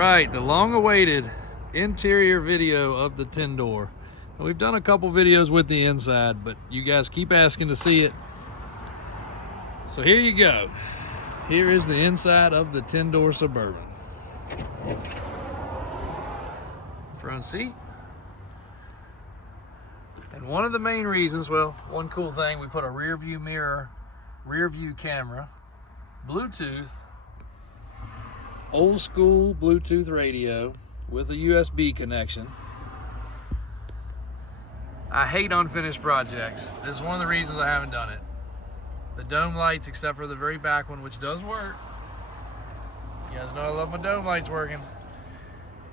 right, the long-awaited interior video of the 10-door. We've done a couple videos with the inside, but you guys keep asking to see it. So here you go. Here is the inside of the 10-door Suburban. Front seat. And one of the main reasons, well, one cool thing, we put a rear view mirror, rear view camera, Bluetooth, old school Bluetooth radio with a USB connection. I hate unfinished projects. This is one of the reasons I haven't done it. The dome lights, except for the very back one, which does work. You guys know I love my dome lights working.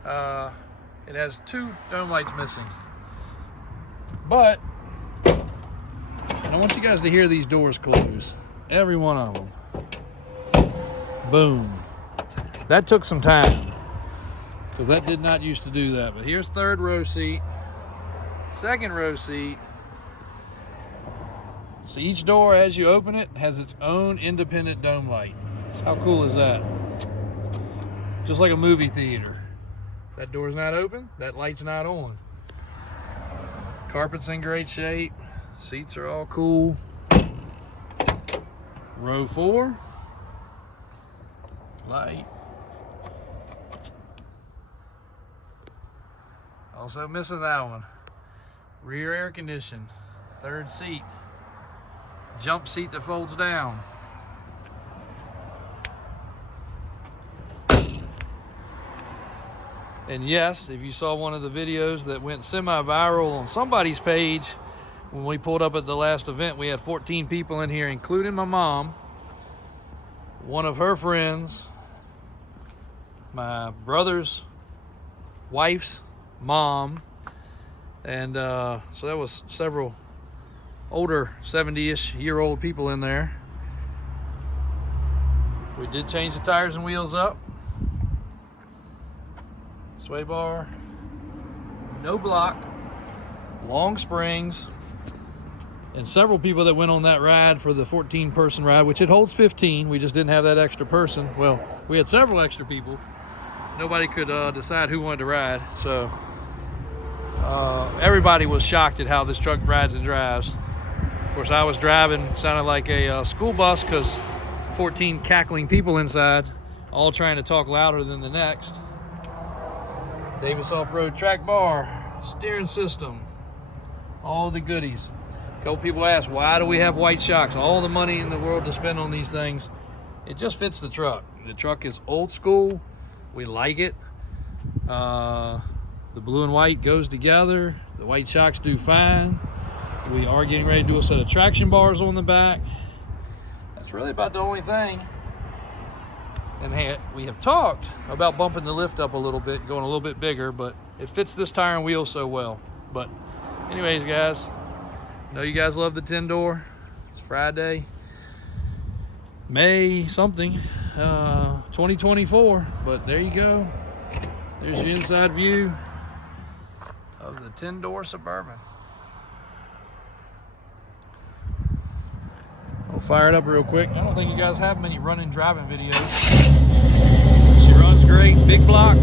It has 2 dome lights missing. But I want you guys to hear these doors close. Every one of them. Boom. That took some time, because that did not used to do that. But here's 3rd row seat, 2nd row seat. So each door, as you open it, has its own independent dome light. How cool is that? Just like a movie theater. That door's not open, that light's not on. Carpet's in great shape. Seats are all cool. Row 4. Light. Also missing that one. Rear air condition. 3rd seat. Jump seat that folds down. And yes, if you saw one of the videos that went semi-viral on somebody's page, when we pulled up at the last event, we had 14 people in here, including my mom, one of her friends, my brother's wife's mom, and so that was several older 70-ish year old people in there. We did change the tires and wheels up. Sway bar, no block, long springs, and several people that went on that ride for the 14-person ride, which it holds 15. We just didn't have that extra person. Well, we had several extra people. Nobody could decide who wanted to ride, so everybody was shocked at how this truck rides and drives. Of course, I was driving, sounded like a school bus, because 14 cackling people inside, all trying to talk louder than the next. Davis off-road track bar, steering system, all the goodies. A couple people asked, why do we have white shocks? All the money in the world to spend on these things. It just fits the truck. The truck is old school. We like it. The blue and white goes together. The white shocks do fine. We are getting ready to do a set of traction bars on the back. That's really about the only thing. And we have talked about bumping the lift up a little bit, going a little bit bigger, but it fits this tire and wheel so well. But anyways, guys, I know you guys love the 10-door. It's Friday, May something, 2024. But there you go. There's your inside view of the 10-door Suburban. I'll fire it up real quick. I don't think you guys have many running driving videos. She runs great, big block.